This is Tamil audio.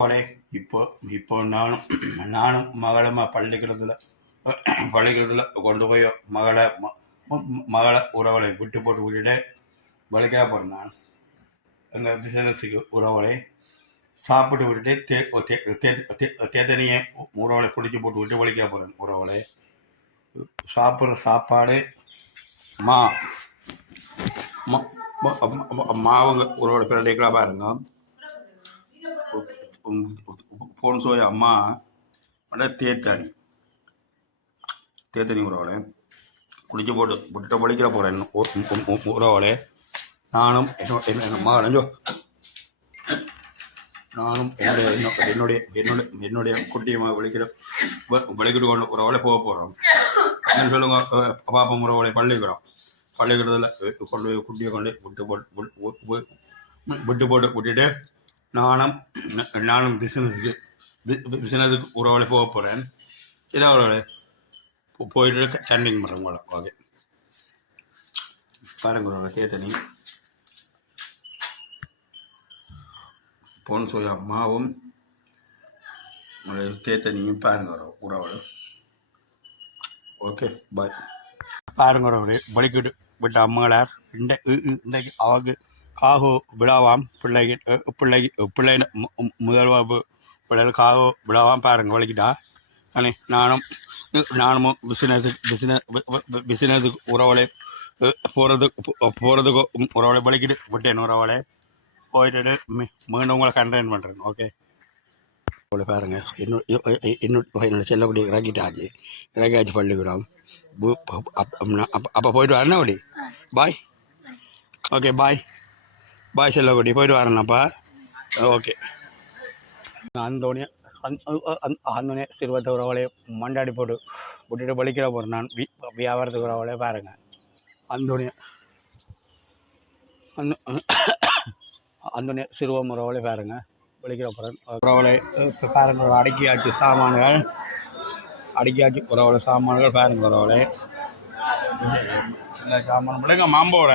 போலே இப்போ இப்போ நானும் நானும் மகளும் பள்ளிக்கூடத்தில் பள்ளிக்கூடத்தில் கொண்டு போய் மகளை ம- மகளை உறவலை விட்டு போட்டு விட்டுட்டு வலிக்கா போகிறேன் நான். எங்கள் பிசினஸுக்கு உறவலை சாப்பிட்டு விட்டுட்டு தே தே- தேத்தனியை உறவலை குடிச்சு போட்டு விட்டு வலிக்கா போகிறேன் உறவலை சாப்பிட்ற சாப்பாடு மா மாவுங்க உறவோட பிறடைக்கலாக பாருங்க ஃபோன் சோய அம்மா அட தேத்தாணி தேத்தாணி உறவோட குளிச்சு போட்டு விட்டுட்டு வலிக்கிற போகிறேன் உறவோட நானும் என்னோட என்ன மகனஞ்சோ நானும் என்னுடைய என்னுடைய என்னுடைய என்னுடைய குட்டியமாக விழிக்கிற விழிக்கிட்டு கொண்டு உறவோட போக போகிறோம் என்னன்னு சொல்லுங்க பாப்பா உறவோட பள்ளிக்கிறோம் பள்ளிக்கிறதுல கொண்டு போய் குட்டியை கொண்டு விட்டு போட்டு விட்டு போட்டு விட்டுட்டு நானும் நானும் பிஸ்னஸுக்கு பிஸ்னஸுக்கு ஒரு உறவோட போக போகிறேன் இதான் ஒரு போயிட்டு கேண்டிங் பண்ணுறேன் கூட ஓகே பாருங்க உறவோட சேத்தனி பொன் சோயா மாவும் தேத்தனியும் பாருங்க உறவு ஓகே பாய் பாருங்க ஒரு வலிக்கிட்டு விட்ட அம்மங்களார் இந்த இன்றைக்கு அவங்க காகோ விழாவாம் பிள்ளைக்கு பிள்ளைக்கு பிள்ளை முதல்வாப்பு பிள்ளைகள் காகோ விழாவாம் பாருங்க வலிக்கிட்டா அண்ணே நானும் நானும் பிசினஸ் பிசினஸ் பிசினஸுக்கு உறவலை போகிறதுக்கு போகிறதுக்கு உறவலை வலிக்கிட்டு விட்டேன் உறவலை போயிட்டு மீண்டும் உங்களை கண்டெயின் பண்ணுறேன் ஓகே? இவ்வளோ பாருங்க என்னோட என்னோட செல்லப்படி இறக்கிட்டாச்சு இறக்காச்சு பள்ளிக்கூடம். அப்போ போயிட்டு வரேன் அப்படி பாய். Okay bye. பாய் செல்லக்குடி போயிட்டு வரேண்ணப்பா ஓகே. அந்தோனிய அந்தோனிய சிறுவத்தை உறவளை மண்டாடி போட்டு விட்டுட்டு வலிக்கிற போகிறேன் நான் வி வியாபாரத்துக்கு உறவளை பாருங்கள் அந்தோனிய. அந்த அந்தோனிய சிறுவம் உறவளை பாருங்கள் வலிக்கிற போகிறேன் உறவளை இப்போ பாருங்க ஒரு அடக்கியாச்சு சாமான்கள். அடிக்காச்சு உறவோட சாமான்கள் பாருங்கள் உறவோட சாமான் பிள்ளைங்க மாம்போட.